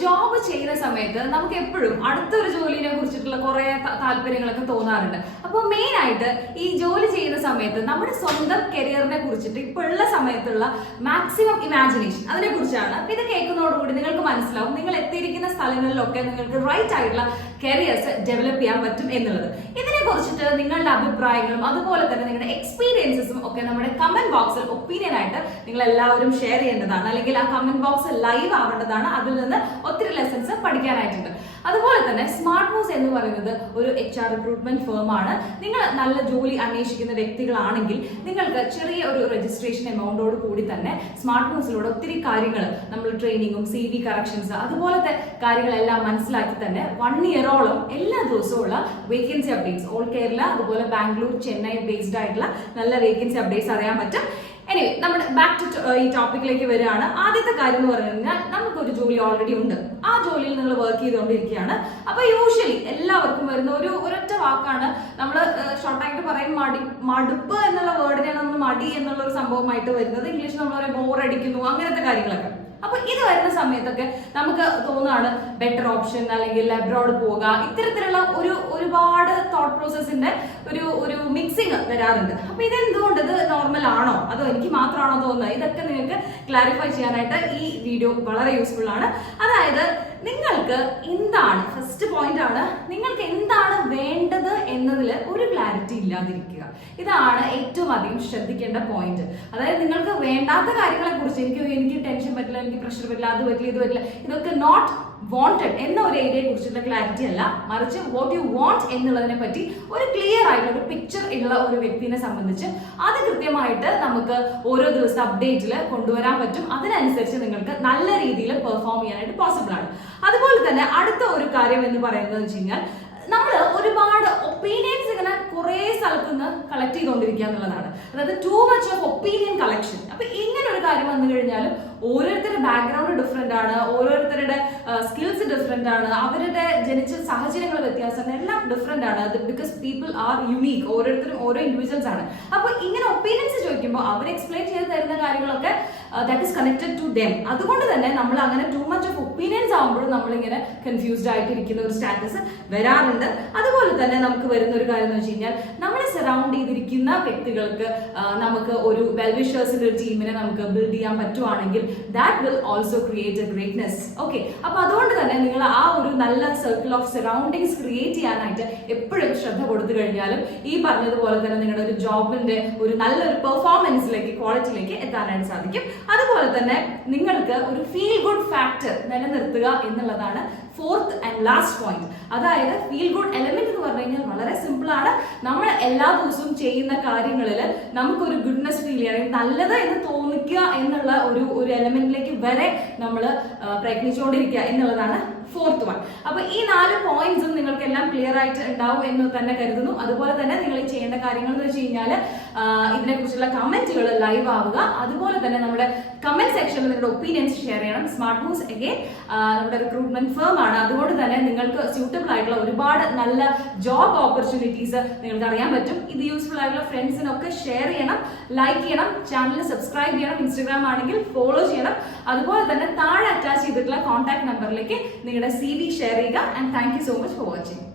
Job ചെയ്യുന്ന സമയത്ത് നമുക്ക് എപ്പോഴും അടുത്തൊരു ജോലിനെ കുറിച്ചിട്ടുള്ള കുറെ താല്പര്യങ്ങളൊക്കെ തോന്നാറുണ്ട്. അപ്പോൾ മെയിൻ ആയിട്ട് ഈ ജോലി ചെയ്യുന്ന സമയത്ത് നമ്മുടെ സ്വന്തം കരിയറിനെ കുറിച്ചിട്ട് ഇപ്പോഴുള്ള സമയത്തുള്ള മാക്സിമം ഇമാജിനേഷൻ അതിനെ കുറിച്ചാണ്. ഇത് കേൾക്കുന്നതോടുകൂടി നിങ്ങൾക്ക് മനസ്സിലാവും നിങ്ങൾ എത്തിയിരിക്കുന്ന സ്ഥലങ്ങളിലൊക്കെ നിങ്ങൾക്ക് റൈറ്റ് ആയിട്ടുള്ള കരിയേഴ്സ് ഡെവലപ്പ് ചെയ്യാൻ പറ്റും എന്നുള്ളത്. ഇതിനെ കുറിച്ചിട്ട് നിങ്ങളുടെ അഭിപ്രായങ്ങളും അതുപോലെ തന്നെ നിങ്ങളുടെ എക്സ്പീരിയൻസസും ഒക്കെ നമ്മുടെ കമന്റ് ബോക്സിൽ ഒപ്പീനിയൻ ആയിട്ട് നിങ്ങൾ എല്ലാവരും ഷെയർ ചെയ്യേണ്ടതാണ്. അല്ലെങ്കിൽ ആ കമന്റ് ബോക്സ് ലൈവ് ആവേണ്ടതാണ്. അതിൽ നിന്ന് ഒത്തിരി ലെസൺസ് പഠിക്കാനായിട്ടുണ്ട്. അതുപോലെ തന്നെ സ്മാർട്ട് മൂവ്സ് എന്ന് പറയുന്നത് ഒരു HR റിക്രൂട്ട്മെന്റ് ഫേം ആണ്. നിങ്ങൾ നല്ല ജോലി അന്വേഷിക്കുന്ന വ്യക്തികളാണെങ്കിൽ നിങ്ങൾക്ക് ചെറിയ ഒരു രജിസ്ട്രേഷൻ എമൗണ്ടോട് കൂടി തന്നെ സ്മാർട്ട് മൂവ്സിലൂടെ ഒത്തിരി കാര്യങ്ങൾ നമ്മൾ ട്രെയിനിങ്ങും CV കറക്ഷൻസ് അതുപോലത്തെ കാര്യങ്ങളെല്ലാം മനസ്സിലാക്കി തന്നെ 1 ഇയറോളം എല്ലാ ദിവസവും ഉള്ള വേക്കൻസി അപ്ഡേറ്റ്സ് ഓൾ കേരള അതുപോലെ ബാംഗ്ലൂർ ചെന്നൈ ബേസ്ഡ് ആയിട്ടുള്ള നല്ല വേക്കൻസി അപ്ഡേറ്റ്സ് അറിയാൻ പറ്റും. എനിവേ നമ്മുടെ ബാക്ക് ടു ഈ ടോപ്പിക്കിലേക്ക് വരികയാണ്. ആദ്യത്തെ കാര്യം എന്ന് പറഞ്ഞു കഴിഞ്ഞാൽ നമുക്കൊരു ജോലി ഓൾറെഡി ഉണ്ട്. ആ ജോലിയിൽ നിങ്ങൾ വർക്ക് ചെയ്തുകൊണ്ടിരിക്കുകയാണ്. അപ്പൊ യൂഷ്വലി എല്ലാവർക്കും വരുന്ന ഒരൊറ്റ വാക്കാണ് നമ്മൾ ഷോർട്ടായിട്ട് പറയും മടുപ്പ് എന്നുള്ള വേർഡിനെയാണ് നമ്മൾ മടി എന്നുള്ള ഒരു സംഭവമായിട്ട് വരുന്നത്. ഇംഗ്ലീഷ് നമ്മൾ പറയും ബോറടിക്കുന്നു അങ്ങനത്തെ കാര്യങ്ങളൊക്കെ. അപ്പൊ ഇത് വരുന്ന സമയത്തൊക്കെ നമുക്ക് തോന്നുകയാണ് ബെറ്റർ ഓപ്ഷൻ അല്ലെങ്കിൽ അബ്രോഡ് പോവുക. ഇത്തരത്തിലുള്ള ഒരുപാട് തോട്ട് പ്രോസസ്സിന്റെ ഒരു മിക്സിങ് വരാറുണ്ട്. അപ്പൊ ഇതെന്തുകൊണ്ട് ഇത് നോർമൽ ആണോ അതോ എനിക്ക് മാത്രമാണോ തോന്നുന്നത്? ഇതൊക്കെ നിങ്ങൾക്ക് ക്ലാരിഫൈ ചെയ്യാനായിട്ട് ഈ വീഡിയോ വളരെ യൂസ്ഫുൾ ആണ്. അതായത് നിങ്ങൾക്ക് എന്താണ് ഫസ്റ്റ് പോയിന്റ് ആണ്, നിങ്ങൾക്ക് എന്താണ് വേണ്ടത് എന്നതിൽ ഒരു ക്ലാരിറ്റി ഇല്ലാതിരിക്കുക. ഇതാണ് ഏറ്റവും അധികം ശ്രദ്ധിക്കേണ്ട പോയിന്റ്. അതായത് നിങ്ങൾക്ക് വേണ്ടാത്ത കാര്യങ്ങളെ കുറിച്ച് എനിക്ക് ടെൻഷൻ പറ്റില്ല, എനിക്ക് പ്രഷർ പറ്റില്ല, അത് പറ്റില്ല, ഇത് പറ്റില്ല, ഇതൊക്കെ നോട്ട് വാണ്ടഡ് എന്ന ഒരു ഏരിയയെ കുറിച്ചുള്ള ക്ലാരിറ്റി അല്ല, മറിച്ച് വാട്ട് യു വാണ്ട് എന്നുള്ളതിനെ പറ്റി ഒരു ക്ലിയർ ആയിട്ടുള്ള ഒരു പിക്ചർ ഉള്ള ഒരു വ്യക്തിനെ സംബന്ധിച്ച് അത് കൃത്യമായിട്ട് നമുക്ക് ഓരോ ദിവസം അപ്ഡേറ്റിൽ കൊണ്ടുവരാൻ പറ്റും. അതിനനുസരിച്ച് നിങ്ങൾക്ക് നല്ല രീതിയിൽ പെർഫോം ചെയ്യാനായിട്ട് പോസിബിൾ ആണ്. അതുപോലെ തന്നെ അടുത്ത ഒരു കാര്യം എന്ന് പറയുന്നത് വെച്ച് കഴിഞ്ഞാൽ നമ്മൾ ഒരുപാട് ഒപ്പീനിയൻസ് ഇങ്ങനെ കുറെ സ്ഥലത്ത് നിന്ന് കളക്ട് ചെയ്തുകൊണ്ടിരിക്കുക എന്നുള്ളതാണ്. അതായത് two much of opinion collection. അപ്പൊ ഇങ്ങനെ ഒരു കാര്യം വന്നു കഴിഞ്ഞാലും ഓരോരുത്തരുടെ ബാക്ക്ഗ്രൗണ്ട് ഡിഫറെന്റ് ആണ്, ഓരോരുത്തരുടെ സ്കിൽസ് ഡിഫറെന്റ് ആണ്, അവരുടെ ജനിച്ച സാഹചര്യങ്ങൾ വ്യത്യാസം എല്ലാം ഡിഫറെന്റ് ആണ്. അത് ബിക്കോസ് പീപ്പിൾ ആർ യുണീക്ക്, ഓരോരുത്തരും ഓരോ ഇൻഡിവിജ്വൽസ് ആണ്. അപ്പൊ ഇങ്ങനെ ഒപ്പീനിയൻസ് ചോദിക്കുമ്പോൾ അവർ എക്സ്പ്ലെയിൻ ചെയ്ത് തരുന്ന കാര്യങ്ങളൊക്കെ that is connected to them. അതുകൊണ്ട് തന്നെ നമ്മൾ അങ്ങനെ ടൂ മച്ച് ഓഫ് ഒപ്പീനിയൻസ് ആകുമ്പോഴും നമ്മളിങ്ങനെ കൺഫ്യൂസ്ഡ് ആയിട്ടിരിക്കുന്ന ഒരു സ്റ്റാറ്റസ് വരാറുണ്ട്. അതുപോലെ തന്നെ നമുക്ക് വരുന്ന ഒരു കാര്യം എന്ന് വെച്ച് കഴിഞ്ഞാൽ നമ്മളെ സറൗണ്ട് ചെയ്തിരിക്കുന്ന വ്യക്തികൾക്ക് നമുക്ക് ഒരു വെൽവിഷേഴ്സിന്റെ ഒരു ടീമിനെ നമുക്ക് ബിൽഡ് ചെയ്യാൻ പറ്റുവാണെങ്കിൽ that will also create a greatness. Okay, അപ്പൊ അതുകൊണ്ട് തന്നെ നിങ്ങൾ ആ ഒരു നല്ല സർക്കിൾ ഓഫ് സറൗണ്ടിങ്സ് ക്രിയേറ്റ് ചെയ്യാനായിട്ട് എപ്പോഴും ശ്രദ്ധ കൊടുത്തു കഴിഞ്ഞാലും ഈ പറഞ്ഞതുപോലെ തന്നെ നിങ്ങളുടെ ഒരു ജോബിന്റെ ഒരു നല്ലൊരു പെർഫോമൻസിലേക്ക് ക്വാളിറ്റിയിലേക്ക് എത്താനായിട്ട് സാധിക്കും. അതുപോലെ തന്നെ നിങ്ങൾക്ക് ഒരു ഫീൽ ഗുഡ് ഫാക്ടർ നിലനിർത്തുക എന്നുള്ളതാണ് ഫോർത്ത് ആൻഡ് ലാസ്റ്റ് പോയിന്റ്. അതായത് ഫീൽ ഗുഡ് എലമെന്റ് എന്ന് പറഞ്ഞു കഴിഞ്ഞാൽ വളരെ സിമ്പിൾ ആണ്. നമ്മൾ എല്ലാ ദിവസവും ചെയ്യുന്ന കാര്യങ്ങളിൽ നമുക്കൊരു ഗുഡ്നെസ് ഫീൽ ചെയ്യണം, നല്ലത് എന്ന് തോന്നിക്കുക എന്നുള്ള ഒരു എലമെന്റിലേക്ക് വരെ നമ്മൾ പ്രയത്നിച്ചുകൊണ്ടിരിക്കുക എന്നുള്ളതാണ് ഫോർത്ത് വൺ. അപ്പൊ ഈ 4 പോയിന്റ്സും നിങ്ങൾക്ക് എല്ലാം ക്ലിയർ ആയിട്ട് ഉണ്ടാവും എന്ന് തന്നെ കരുതുന്നു. അതുപോലെ തന്നെ നിങ്ങൾ ചെയ്യേണ്ട കാര്യങ്ങൾ എന്ന് വെച്ച് കഴിഞ്ഞാൽ ഇതിനെ കുറിച്ചുള്ള കമന്റുകൾ ലൈവ് ആവുക. അതുപോലെ തന്നെ നമ്മുടെ കമന്റ് സെക്ഷനിൽ നിങ്ങളുടെ ഒപ്പീനിയൻസ് ഷെയർ ചെയ്യണം. സ്മാർട്ട് മൂവ്സ് അഗൈൻ നമ്മുടെ റിക്രൂട്ട്മെന്റ് ഫേം ആണ്. അതുകൊണ്ട് തന്നെ നിങ്ങൾക്ക് സ്യൂട്ടബിൾ ആയിട്ടുള്ള ഒരുപാട് നല്ല ജോബ് ഓപ്പർച്യൂണിറ്റീസ് നിങ്ങൾക്ക് അറിയാൻ പറ്റും. ഇത് യൂസ്ഫുൾ ആയിട്ടുള്ള ഫ്രണ്ട്സിനൊക്കെ ഷെയർ ചെയ്യണം, ലൈക്ക് ചെയ്യണം, ചാനൽ സബ്സ്ക്രൈബ് ചെയ്യണം, ഇൻസ്റ്റാഗ്രാം ആണെങ്കിൽ ഫോളോ ചെയ്യണം. അതുപോലെ തന്നെ താഴെ അറ്റാച്ച് ചെയ്തിട്ടുള്ള കോൺടാക്ട് നമ്പറിലേക്ക് നിങ്ങളുടെ CV ഷെയർ ചെയ്യുക. And thank you so much for watching.